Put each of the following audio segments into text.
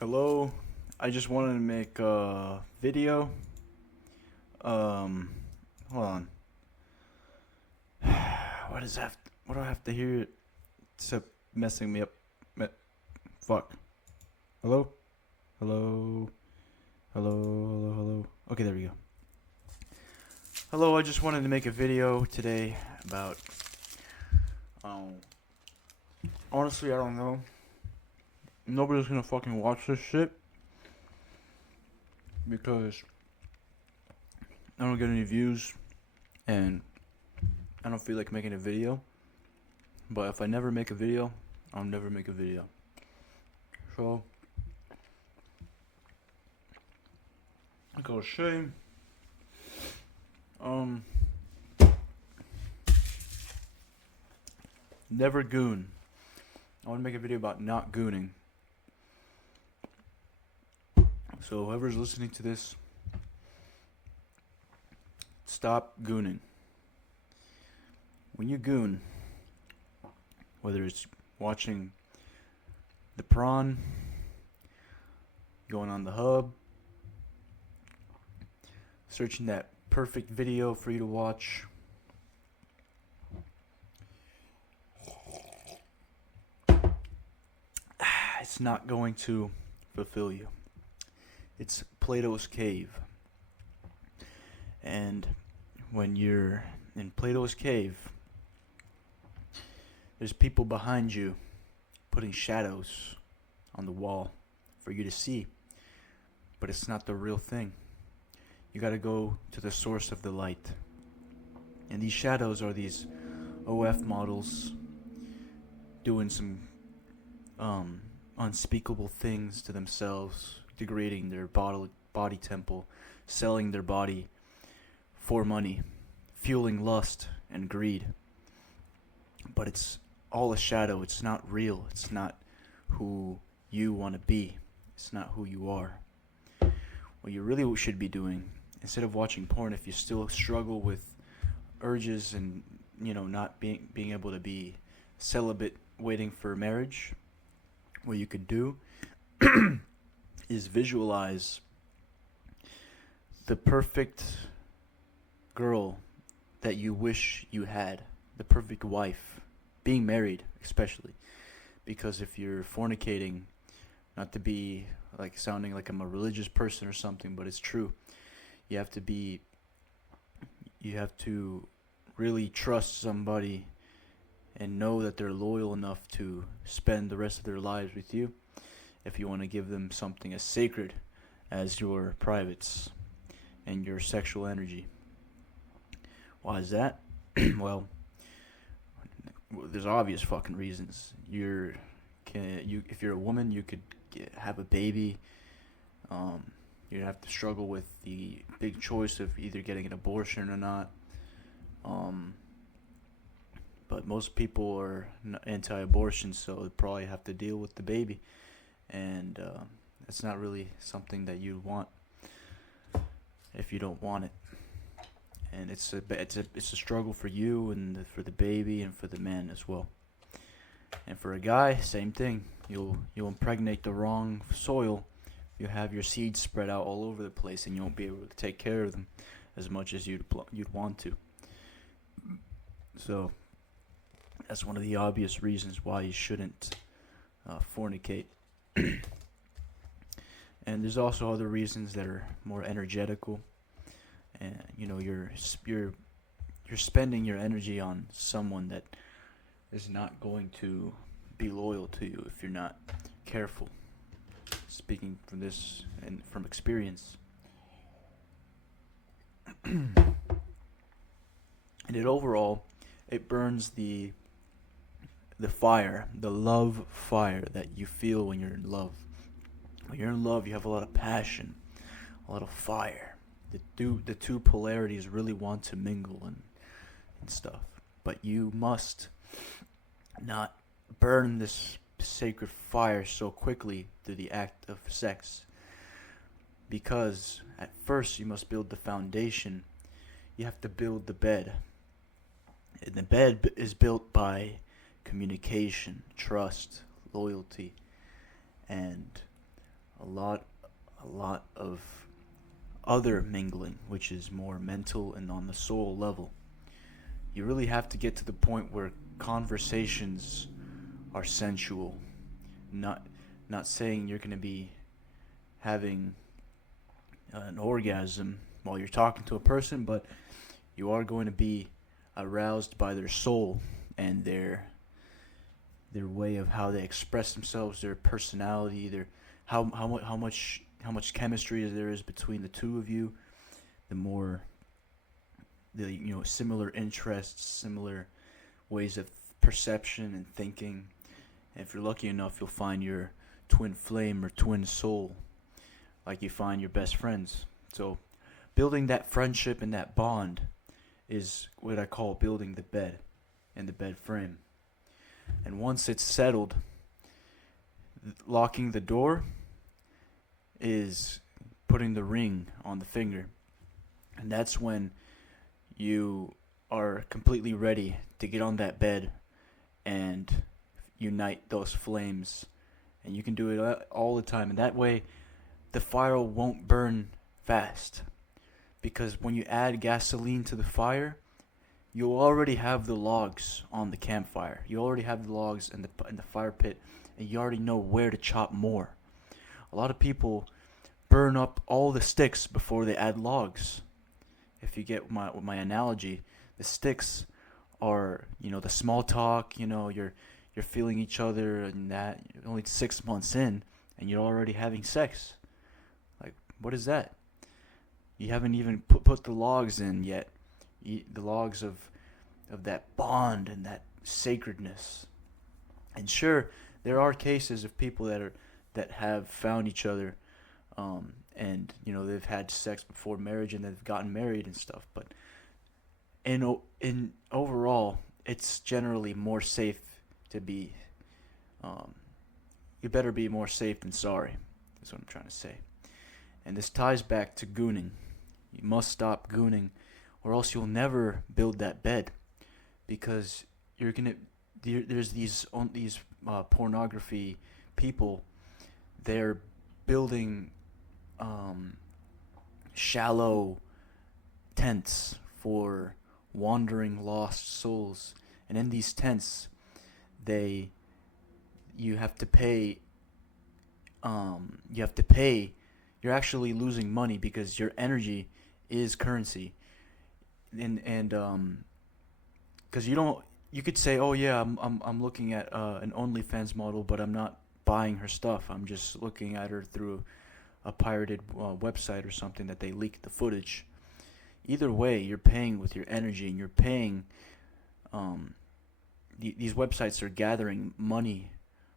Hello, I just wanted to make a video. Hold on. What is that? What do I have to hear? It's messing me up. Fuck. Hello? Hello? Hello? Hello? Hello? Okay, there we go. Hello, I just wanted to make a video today about. Um, Honestly, I don't know. Nobody's gonna fucking watch this shit because I don't get any views and I don't feel like making a video. But if I never make a video, I'll never make a video. So, I go shame. Never goon. I want to make a video about not gooning. So whoever's listening to this, stop gooning. When you goon, whether it's watching the prawn, going on the hub, searching that perfect video for you to watch, it's not going to fulfill you. It's Plato's cave. And when you're in Plato's cave, there's people behind you putting shadows on the wall for you to see. But it's not the real thing. You gotta go to the source of the light. And these shadows are these OF models doing some unspeakable things to themselves, degrading their body temple, selling their body for money, fueling lust and greed. But it's all a shadow. It's not real. It's not who you want to be. It's not who you are. What you really should be doing, instead of watching porn, if you still struggle with urges and not being able to be celibate waiting for marriage, what you could do is visualize the perfect girl that you wish you had, the perfect wife, being married especially. Because if you're fornicating, not to be like sounding like I'm a religious person or something, but it's true, you have to really trust somebody and know that they're loyal enough to spend the rest of their lives with you if you want to give them something as sacred as your privates and your sexual energy. Why is that? Well, there's obvious fucking reasons. If you're a woman, you could have a baby. You have to struggle with the big choice of either getting an abortion or not. But most people are anti-abortion, so they probably have to deal with the baby, and it's not really something that you want if you don't want it. And it's a struggle for you and for the baby and for the man as well. And for a guy, same thing. You'll impregnate the wrong soil. You have your seeds spread out all over the place, and you won't be able to take care of them as much as you'd want to. So that's one of the obvious reasons why you shouldn't fornicate. And there's also other reasons that are more energetical. And you're spending your energy on someone that is not going to be loyal to you if you're not careful. Speaking from this and from experience. And it burns the fire, the love fire that you feel when you're in love. When you're in love, you have a lot of passion, a lot of fire. The two polarities really want to mingle and stuff. But you must not burn this sacred fire so quickly through the act of sex. Because at first you must build the foundation. You have to build the bed. And the bed is built by communication, trust, loyalty, and a lot of other mingling, which is more mental and on the soul level. You really have to get to the point where conversations are sensual. Not not saying you're going to be having an orgasm while you're talking to a person, but you are going to be aroused by their soul and their way of how they express themselves, their personality, their how much chemistry there is between the two of you. The more similar interests, similar ways of perception and thinking. And if you're lucky enough, you'll find your twin flame or twin soul, like you find your best friends. So, building that friendship and that bond is what I call building the bed and the bed frame. And once it's settled, locking the door is putting the ring on the finger. And that's when you are completely ready to get on that bed and unite those flames. And you can do it all the time. And that way, the fire won't burn fast. Because when you add gasoline to the fire, you already have the logs on the campfire. You already have the logs in the fire pit, and you already know where to chop more. A lot of people burn up all the sticks before they add logs. If you get my analogy, the sticks are, the small talk, you're feeling each other and that. You're only 6 months in and you're already having sex. Like, what is that? You haven't even put the logs in yet. The logs of that bond and that sacredness. And sure, there are cases of people that have found each other, and they've had sex before marriage and they've gotten married and stuff. But in overall, it's generally more safe to be. You better be more safe than sorry. That's what I'm trying to say. And this ties back to gooning. You must stop gooning, or else you'll never build that bed, because there's these pornography people. They're building shallow tents for wandering lost souls, and in these tents, you have to pay. You're actually losing money because your energy is currency, and because you could say, oh yeah, I'm looking at an OnlyFans model, but I'm not buying her stuff. I'm just looking at her through a pirated website or something that they leaked the footage. Either way, you're paying with your energy, and you're paying. These websites are gathering money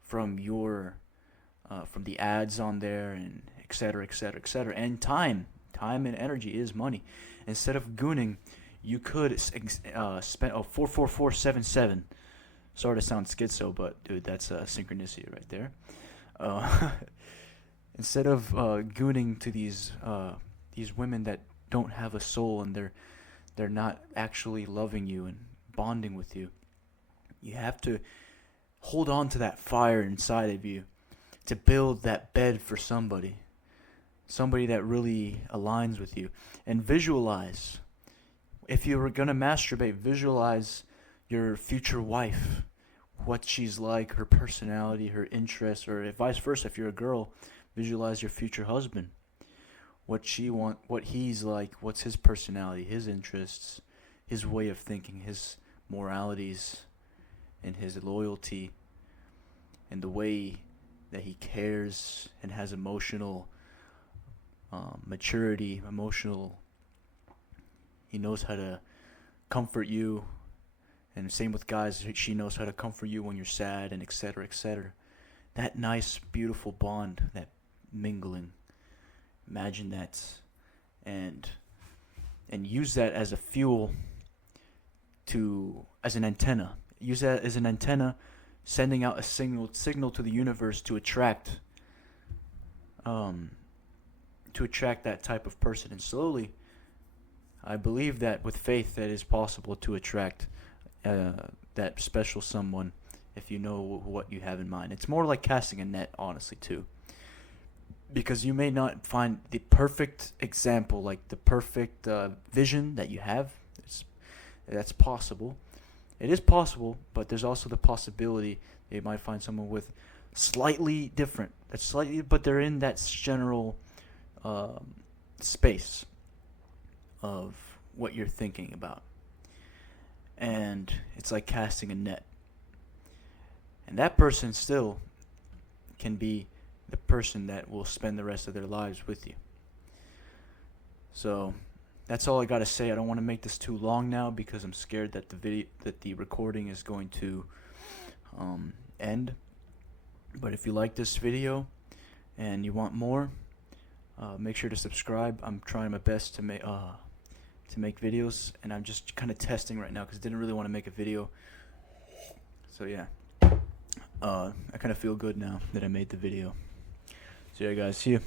from from the ads on there, and et cetera, et cetera, et cetera. And time and energy is money. Instead of gooning, you could spend 44477. Sorry to sound schizo, but dude, that's synchronicity right there. Instead of gooning to these women that don't have a soul, and they're not actually loving you and bonding with you, you have to hold on to that fire inside of you to build that bed for somebody that really aligns with you. And visualize. If you were going to masturbate, visualize your future wife, what she's like, her personality, her interests, or vice versa. If you're a girl, visualize your future husband, what he's like, what's his personality, his interests, his way of thinking, his moralities, and his loyalty, and the way that he cares and has emotional maturity, he knows how to comfort you. And same with guys, she knows how to comfort you when you're sad, and etc., etc. That nice, beautiful bond, that mingling. Imagine that, and use that as a fuel as an antenna. Use that as an antenna, sending out a signal to the universe to attract that type of person. And slowly, I believe that with faith, that is possible to attract that special someone, if you know what you have in mind. It's more like casting a net, honestly, too. because you may not find the perfect example, like the perfect vision that you have. That's possible. It is possible, but there's also the possibility that you might find someone with slightly different. That's slightly, but they're in that general space of what you're thinking about. And it's like casting a net. And that person still can be the person that will spend the rest of their lives with you. So that's all I got to say. I don't want to make this too long now because I'm scared that the recording is going to end. But if you like this video and you want more, make sure to subscribe. I'm trying my best to make videos, and I'm just kind of testing right now because I didn't really want to make a video. So yeah, I kind of feel good now that I made the video. So yeah, guys, see you.